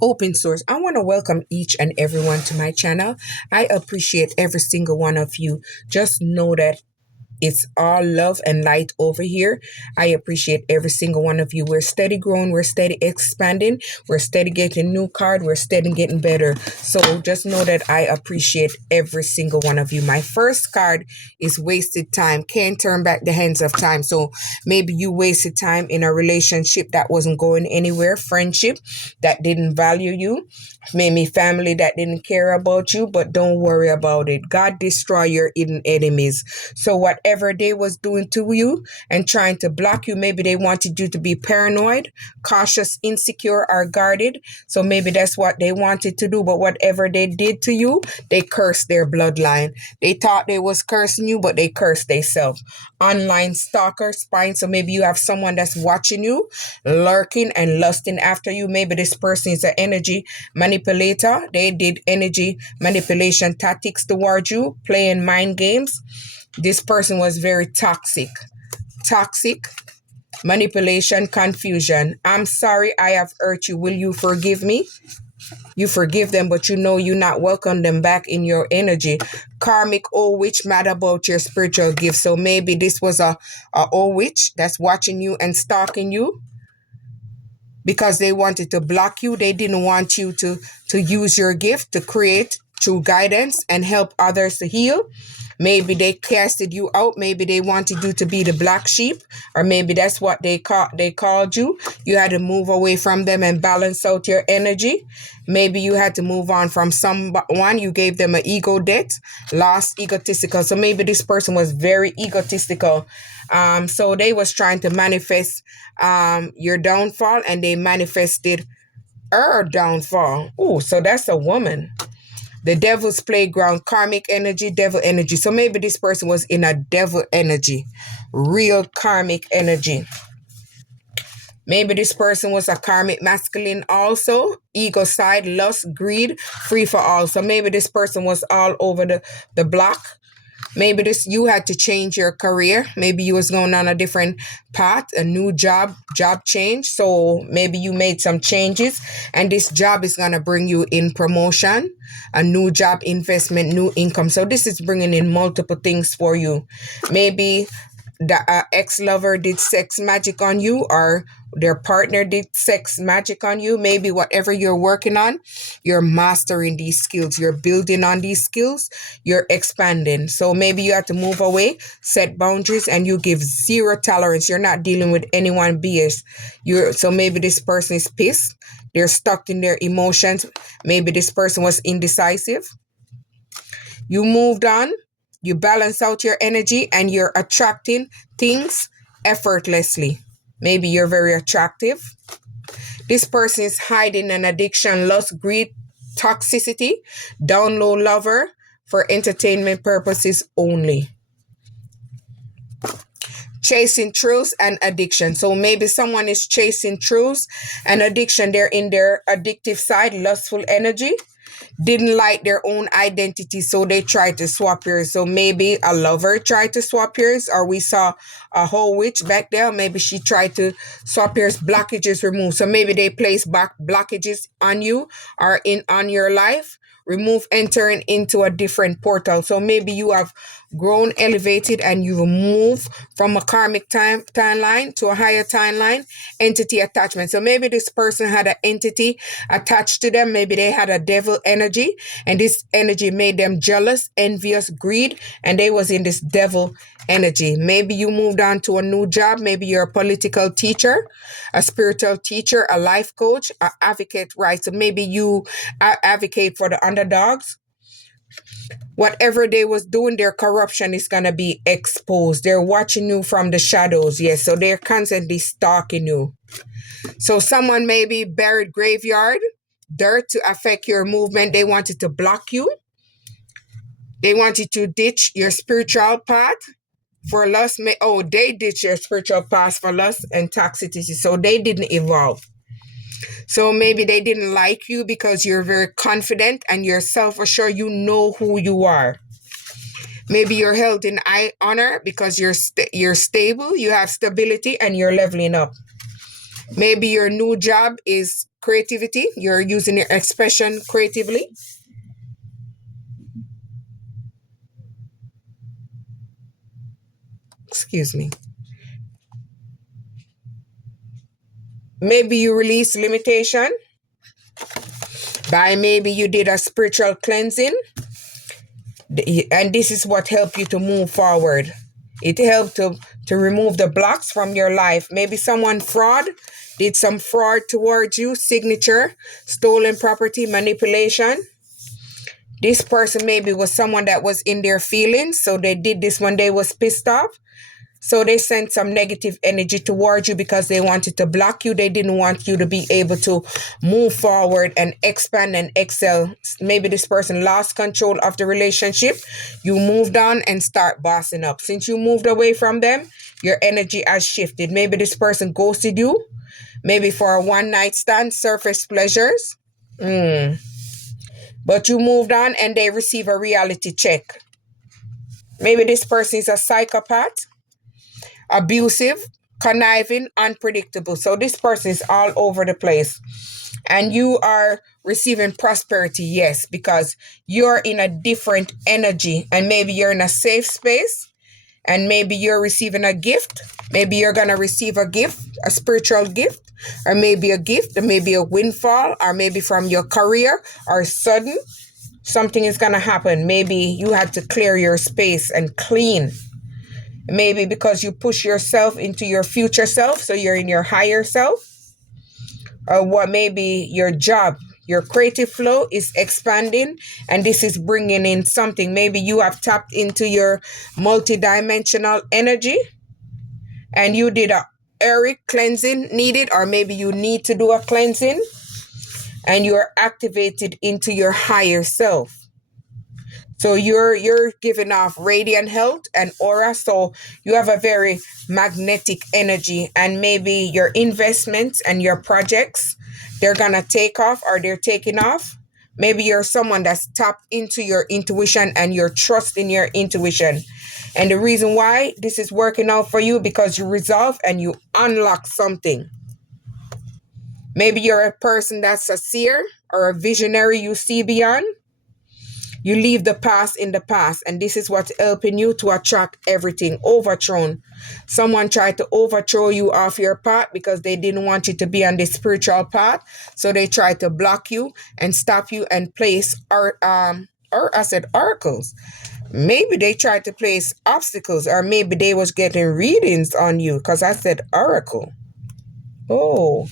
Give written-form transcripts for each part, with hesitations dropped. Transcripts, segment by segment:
open source. I want to welcome each and everyone to my channel. I appreciate every single one of you. Just know that it's all love and light over here. I appreciate every single one of you. We're steady growing, we're steady expanding, we're steady getting new card, we're steady getting better. So just know that I appreciate every single one of you. My first card is wasted time. Can't turn back the hands of time. So maybe you wasted time in a relationship that wasn't going anywhere, friendship that didn't value you, maybe family that didn't care about you, but don't worry about it. God destroy your hidden enemies. So whatever they was doing to you and trying to block you, maybe they wanted you to be paranoid, cautious, insecure, or guarded. So maybe that's what they wanted to do. But whatever they did to you, they cursed their bloodline. They thought they was cursing you, but they cursed themselves. Online stalker, spying. So maybe you have someone that's watching you, lurking and lusting after you. Maybe this person is an energy manipulator. They did energy manipulation tactics toward you, playing mind games. This person was very toxic. Toxic, manipulation, confusion. I'm sorry I have hurt you. Will you forgive me? You forgive them, but you know you not welcome them back in your energy. Karmic old witch mad about your spiritual gifts. So maybe this was a old witch that's watching you and stalking you because they wanted to block you. They didn't want you to use your gift to create through guidance and help others to heal. Maybe they casted you out. Maybe they wanted you to be the black sheep, or maybe that's what they called you. You had to move away from them and balance out your energy. Maybe you had to move on from someone. You gave them an ego debt, lost, egotistical. So maybe this person was very egotistical. So they was trying to manifest your downfall, and they manifested her downfall. Oh, so that's a woman. The devil's playground, karmic energy, devil energy. So maybe this person was in a devil energy, real karmic energy. Maybe this person was a karmic masculine also, ego side, lust, greed, free for all. So maybe this person was all over the block. Maybe you had to change your career. Maybe you was going on a different path, a new job change. So maybe you made some changes, and this job is going to bring you in promotion, a new job, investment, new income. So this is bringing in multiple things for you. Maybe the ex-lover did sex magic on you, or their partner did sex magic on you. Maybe whatever you're working on, you're mastering these skills, you're building on these skills, you're expanding. So maybe you have to move away, set boundaries, and you give zero tolerance. You're not dealing with anyone BS. So maybe this person is pissed, they're stuck in their emotions. Maybe this person was indecisive. You moved on, you balance out your energy, and you're attracting things effortlessly. Maybe you're very attractive. This person is hiding an addiction, lust, greed, toxicity, down low lover for entertainment purposes only. Chasing truths and addiction. So maybe someone is chasing truths and addiction. They're in their addictive side, lustful energy. Didn't like their own identity, so they tried to swap yours. So maybe a lover tried to swap yours, or we saw a whole witch back there. Maybe she tried to swap yours, blockages removed. So maybe they place back blockages on you or on your life. Remove, entering into a different portal. So maybe you have grown, elevated, and you move from a karmic timeline to a higher timeline, entity attachment. So maybe this person had an entity attached to them. Maybe they had a devil energy, and this energy made them jealous, envious, greed, and they was in this devil energy. Maybe you moved on to a new job. Maybe you're a political teacher, a spiritual teacher, a life coach, an advocate, right? So maybe you advocate for the underdogs. Whatever they was doing, their corruption is going to be exposed. They're watching you from the shadows. Yes, so they're constantly stalking you. So someone maybe buried graveyard dirt to affect your movement. They wanted to block you. They wanted to ditch your spiritual path for lust. They ditched your spiritual path for lust and toxicity. So they didn't evolve. So maybe they didn't like you because you're very confident and you're self-assured. You know who you are. Maybe you're held in high honor because you're stable, you have stability, and you're leveling up. Maybe your new job is creativity. You're using your expression creatively. Excuse me. Maybe you release limitation by maybe you did a spiritual cleansing, and this is what helped you to move forward. It helped to remove the blocks from your life. Maybe someone fraud did some fraud towards you, signature, stolen property, manipulation. This person maybe was someone that was in their feelings, so they did this when they was pissed off. So they sent some negative energy towards you because they wanted to block you. They didn't want you to be able to move forward and expand and excel. Maybe this person lost control of the relationship. You moved on and start bossing up. Since you moved away from them, your energy has shifted. Maybe this person ghosted you. Maybe for a one night stand, surface pleasures. But you moved on and they receive a reality check. Maybe this person is a psychopath, abusive, conniving, unpredictable. So this person is all over the place. And you are receiving prosperity, yes, because you're in a different energy and maybe you're in a safe space and maybe you're receiving a gift. Maybe you're going to receive a gift, a spiritual gift, or maybe a gift, or maybe a windfall, or maybe from your career, or sudden something is going to happen. Maybe you had to clear your space and clean. Maybe because you push yourself into your future self, so you're in your higher self. Or what, maybe your job, your creative flow is expanding and this is bringing in something. Maybe you have tapped into your multidimensional energy and you did a Eric cleansing needed, or maybe you need to do a cleansing and you're activated into your higher self. So you're giving off radiant health and aura. So you have a very magnetic energy, and maybe your investments and your projects, they're gonna take off or they're taking off. Maybe you're someone that's tapped into your intuition and your trust in your intuition. And the reason why this is working out for you because you resolve and you unlock something. Maybe you're a person that's a seer or a visionary, you see beyond. You leave the past in the past, and this is what's helping you to attract everything overthrown. Someone tried to overthrow you off your path because they didn't want you to be on the spiritual path, so they tried to block you and stop you and place or I said oracles. Maybe they tried to place obstacles, or maybe they was getting readings on you because I said oracle. Oh,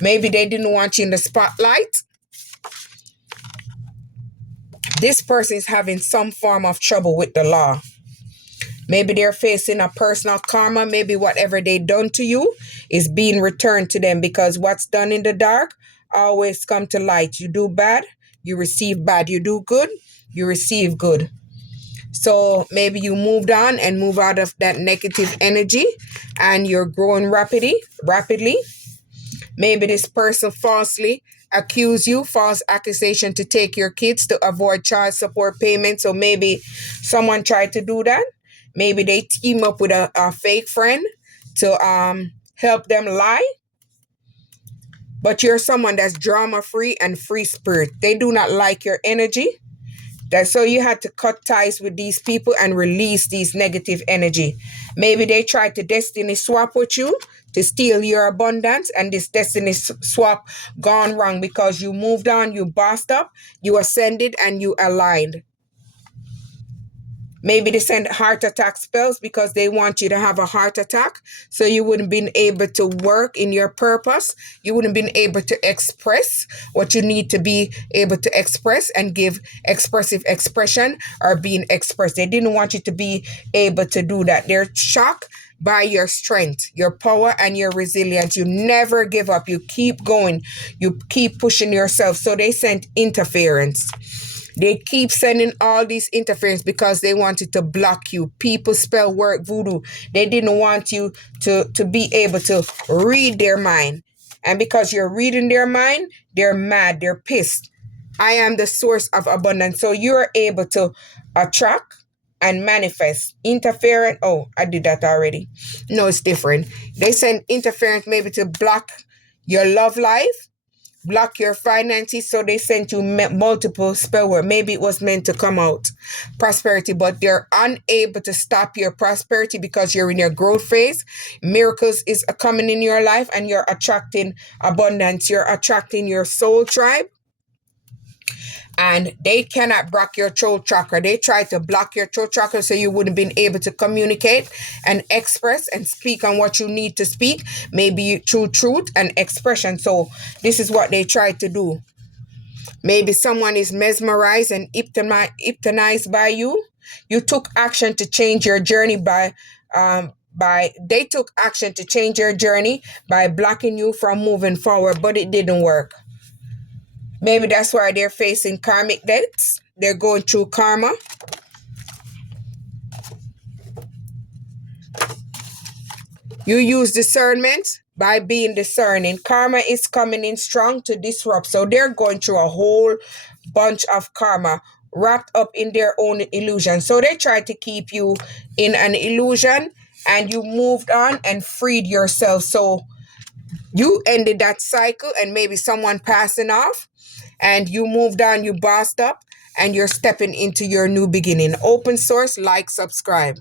maybe they didn't want you in the spotlight. This person is having some form of trouble with the law. Maybe they're facing a personal karma. Maybe whatever they done to you is being returned to them, because what's done in the dark always come to light. You do bad, you receive bad. You do good, you receive good. So maybe you moved on and move out of that negative energy and you're growing rapidly. Maybe this person falsely accuse you, false accusation to take your kids to avoid child support payments. So maybe someone tried to do that. Maybe they team up with a fake friend to help them lie. But you're someone that's drama free and free spirit. They do not like your energy. That so you had to cut ties with these people and release these negative energy. Maybe they tried to destiny swap with you to steal your abundance, and this destiny swap gone wrong because you moved on, you bossed up, you ascended, and you aligned. Maybe they send heart attack spells because they want you to have a heart attack. So you wouldn't been able to work in your purpose. You wouldn't been able to express what you need to be able to express and give expressive expression or being expressed. They didn't want you to be able to do that. They're shocked by your strength, your power, and your resilience. You never give up. You keep going. You keep pushing yourself. So they sent interference. They keep sending all these interference because they wanted to block you. People spell work voodoo. They didn't want you to be able to read their mind. And because you're reading their mind, they're mad, they're pissed. I am the source of abundance. So you're able to attract and manifest. Interference. Oh, I did that already. No, it's different. They send interference maybe to block your love life, block your finances, so they sent you multiple spell word. Maybe it was meant to come out prosperity, but they're unable to stop your prosperity because you're in your growth phase. Miracles is coming in your life, and you're attracting abundance. You're attracting your soul tribe, and they cannot block your throat chakra. They try to block your throat chakra so you wouldn't been able to communicate and express and speak on what you need to speak, maybe through truth and expression. So this is what they try to do. Maybe someone is mesmerized and hypnotized by you. You took action to change your journey they took action to change your journey by blocking you from moving forward, but it didn't work. Maybe that's why they're facing karmic debts. They're going through karma. You use discernment by being discerning. Karma is coming in strong to disrupt. So they're going through a whole bunch of karma wrapped up in their own illusion. So they try to keep you in an illusion, and you moved on and freed yourself. So you ended that cycle, and maybe someone passing off, and you moved on, you bossed up, and you're stepping into your new beginning. Open source, like, subscribe.